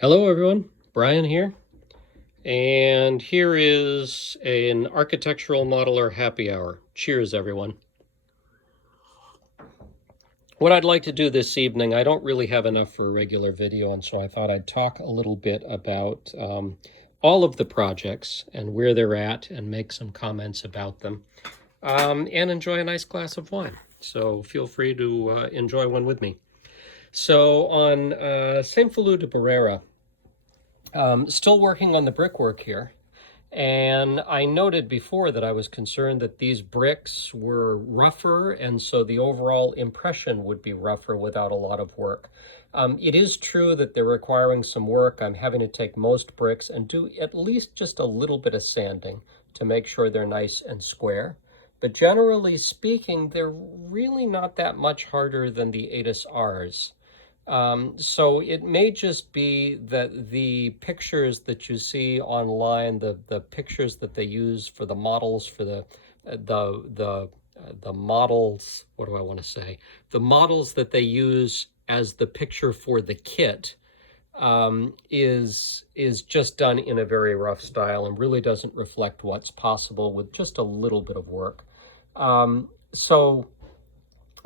Hello everyone, Brian here, and here is an architectural modeler happy hour. Cheers everyone. What I'd like to do this evening, I don't really have enough for a regular video, and so I thought I'd talk a little bit about all of the projects and where they're at and make some comments about them and enjoy a nice glass of wine. So feel free to enjoy one with me. So on St. Feliu de Barrera, still working on the brickwork here. And I noted before that I was concerned that these bricks were rougher, and so the overall impression would be rougher without a lot of work. It is true that they're requiring some work. I'm having to take most bricks and do at least just a little bit of sanding to make sure they're nice and square. But generally speaking, they're really not that much harder than the ATIS Rs. So it may just be that the pictures that you see online, the pictures that they use for the models, for the models, what do I want to say? The models that they use as the picture for the kit is just done in a very rough style and really doesn't reflect what's possible with just a little bit of work. So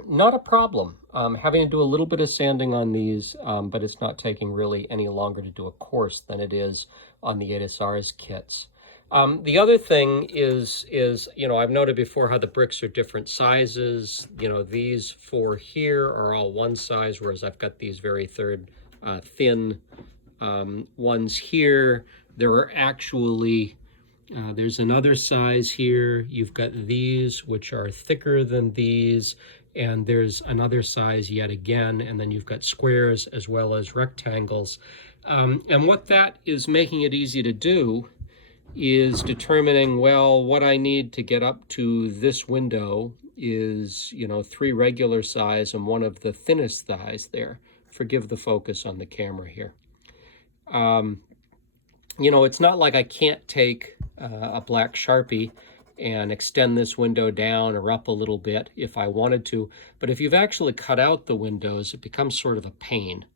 not a problem. Having to do a little bit of sanding on these, but it's not taking really any longer to do a course than it is on the ATIS Rs kits. The other thing is, I've noted before how the bricks are different sizes. These four here are all one size, whereas I've got these very thin ones here. There are actually there's another size here. You've got these, which are thicker than these, and there's another size yet again, and then you've got squares as well as rectangles. And what that is making it easy to do is determining, well, what I need to get up to this window is, 3 regular size and one of the thinnest thighs there. Forgive the focus on the camera here. It's not like I can't take a black Sharpie and extend this window down or up a little bit if I wanted to. But if you've actually cut out the windows, it becomes sort of a pain.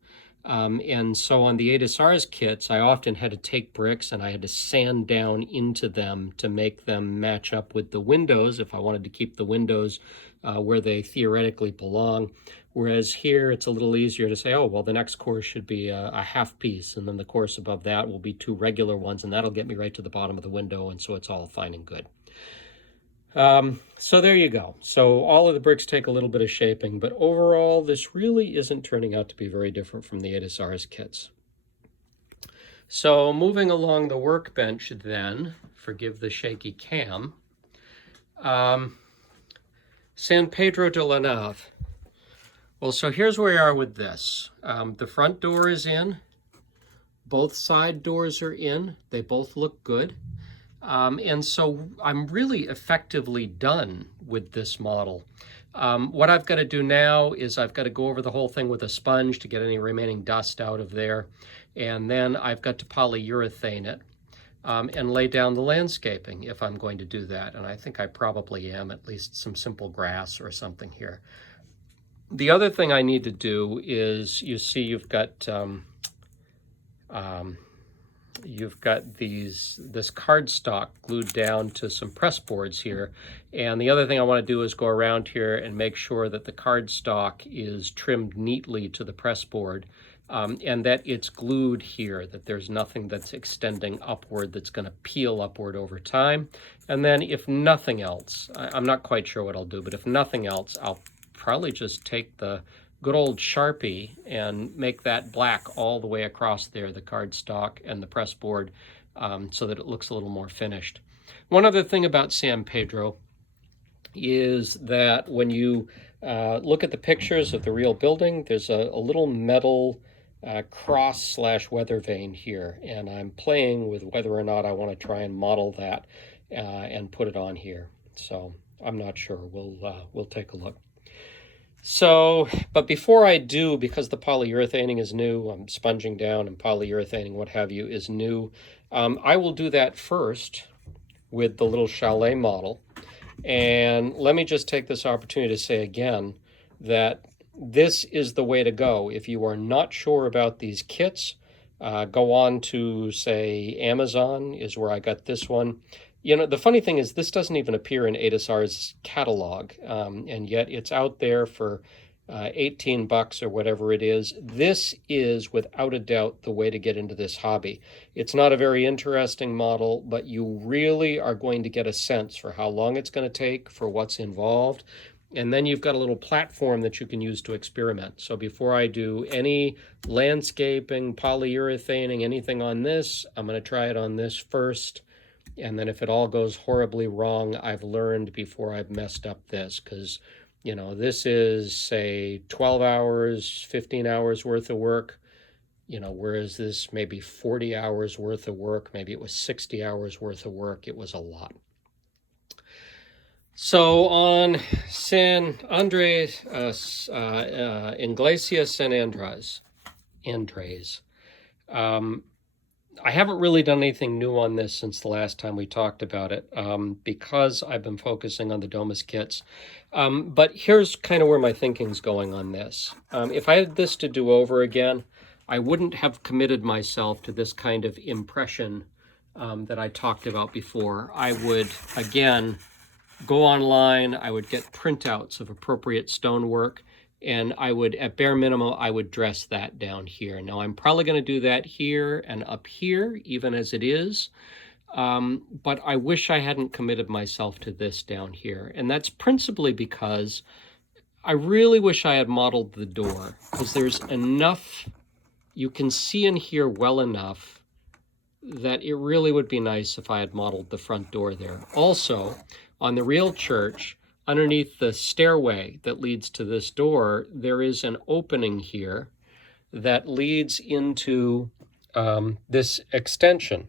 And so on the ATIS Rs kits, I often had to take bricks and I had to sand down into them to make them match up with the windows if I wanted to keep the windows where they theoretically belong. Whereas here, it's a little easier to say, oh, well, the next course should be a half piece, and then the course above that will be 2 regular ones, and that'll get me right to the bottom of the window, and so it's all fine and good. So there you go. So all of the bricks take a little bit of shaping, but overall, this really isn't turning out to be very different from the ATIS Rs kits. So moving along the workbench then, forgive the shaky cam, San Pedro de la Nave. Well, so here's where we are with this. The front door is in. Both side doors are in. They both look good. And so I'm really effectively done with this model. What I've got to do now is I've got to go over the whole thing with a sponge to get any remaining dust out of there. And then I've got to polyurethane it and lay down the landscaping if I'm going to do that. And I think I probably am, at least some simple grass or something here. The other thing I need to do is, you see you've got this cardstock glued down to some press boards here. And the other thing I want to do is go around here and make sure that the cardstock is trimmed neatly to the press board and that it's glued here, that there's nothing that's extending upward that's going to peel upward over time. And then if nothing else, I'm not quite sure what I'll do, but if nothing else, I'll probably just take the good old Sharpie and make that black all the way across there, the cardstock and the press board, so that it looks a little more finished. One other thing about San Pedro is that when you look at the pictures of the real building, there's a little metal cross/weather vane here, and I'm playing with whether or not I want to try and model that and put it on here. So I'm not sure. We'll take a look. So, but before I do, because the polyurethaning is new, I'm sponging down and polyurethaning, what have you, is new, I will do that first with the little chalet model. And let me just take this opportunity to say again that this is the way to go. If you are not sure about these kits, Go on to, say, Amazon is where I got this one. You know, the funny thing is this doesn't even appear in ADASR's catalog, and yet it's out there for $18 or whatever it is. This is without a doubt the way to get into this hobby. It's not a very interesting model, but you really are going to get a sense for how long it's going to take, for what's involved. And then you've got a little platform that you can use to experiment. So before I do any landscaping, polyurethaning, anything on this, I'm going to try it on this first. And then if it all goes horribly wrong, I've learned before I've messed up this, because, you know, this is, say, 12 hours, 15 hours worth of work, you know, whereas this maybe 40 hours worth of work, maybe it was 60 hours worth of work. It was a lot. So on San Andres, Iglesia San Andres, I haven't really done anything new on this since the last time we talked about it, because I've been focusing on the Domus kits. But here's kind of where my thinking's going on this. If I had this to do over again, I wouldn't have committed myself to this kind of impression that I talked about before. I would, again, go online, I would get printouts of appropriate stonework, and I would, at bare minimum, I would dress that down here. Now, I'm probably going to do that here and up here, even as it is, but I wish I hadn't committed myself to this down here. And that's principally because I really wish I had modeled the door, because there's enough, you can see in here well enough that it really would be nice if I had modeled the front door there. Also, on the real church, underneath the stairway that leads to this door, there is an opening here that leads into this extension.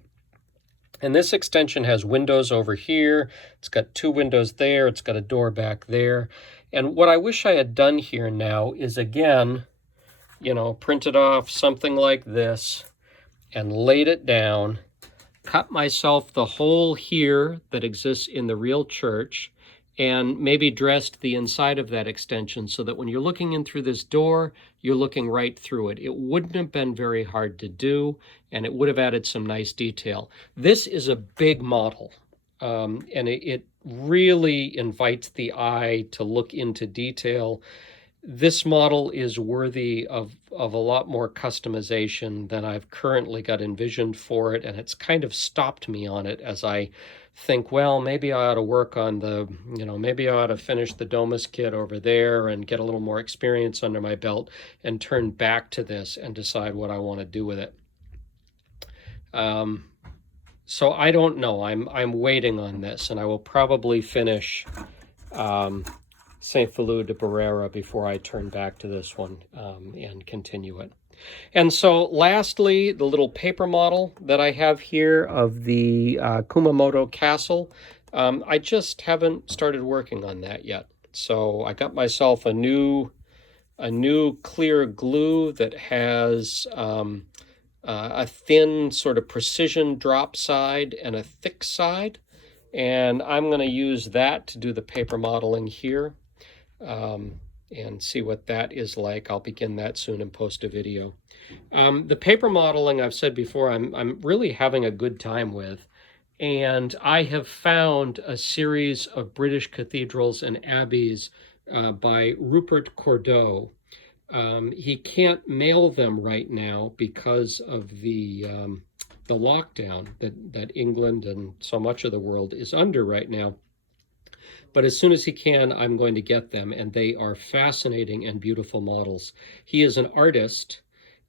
And this extension has windows over here. It's got 2 windows there. It's got a door back there. And what I wish I had done here now is, again, you know, printed off something like this and laid it down, cut myself the hole here that exists in the real church, and maybe dressed the inside of that extension so that when you're looking in through this door, you're looking right through it. It wouldn't have been very hard to do, and it would have added some nice detail. This is a big model, and it really invites the eye to look into detail. This model is worthy of a lot more customization than I've currently got envisioned for it, and it's kind of stopped me on it as I think, well, maybe I ought to work on the, you know, maybe I ought to finish the Domus kit over there and get a little more experience under my belt and turn back to this and decide what I want to do with it. So I don't know. I'm waiting on this, and I will probably finish St. Feliu de Barrera before I turn back to this one and continue it. And so lastly, the little paper model that I have here of the Kumamoto Castle, I just haven't started working on that yet. So I got myself a new clear glue that has a thin sort of precision drop side and a thick side. And I'm going to use that to do the paper modeling here. And see what that is like. I'll begin that soon and post a video. The paper modeling, I've said before, I'm really having a good time with. And I have found a series of British cathedrals and abbeys by Rupert Cordeaux. He can't mail them right now because of the lockdown that England and so much of the world is under right now. But as soon as he can, I'm going to get them, and they are fascinating and beautiful models. He is an artist,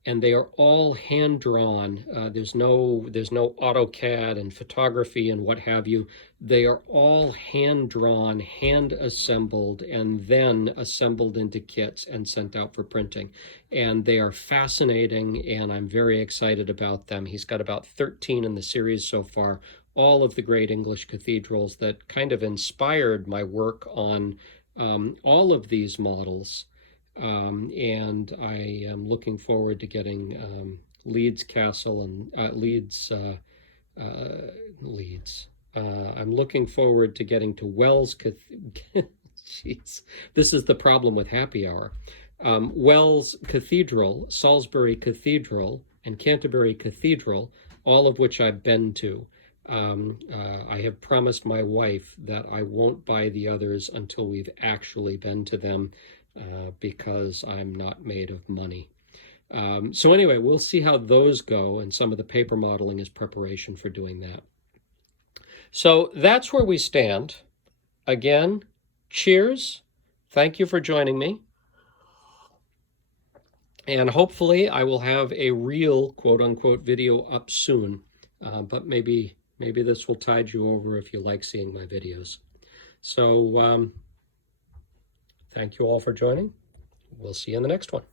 and they are all hand-drawn. There's no AutoCAD and photography and what have you. They are all hand-drawn, hand-assembled, and then assembled into kits and sent out for printing. And they are fascinating, and I'm very excited about them. He's got about 13 in the series so far, all of the great English cathedrals that kind of inspired my work on all of these models. And I am looking forward to getting Leeds Castle and Leeds. I'm looking forward to getting to Wells Jeez, this is the problem with happy hour. Wells Cathedral, Salisbury Cathedral, and Canterbury Cathedral, all of which I've been to. I have promised my wife that I won't buy the others until we've actually been to them, because I'm not made of money. So anyway, we'll see how those go, and some of the paper modeling is preparation for doing that. So that's where we stand. Again, cheers. Thank you for joining me. And hopefully I will have a real quote-unquote video up soon, but maybe this will tide you over if you like seeing my videos. So thank you all for joining. We'll see you in the next one.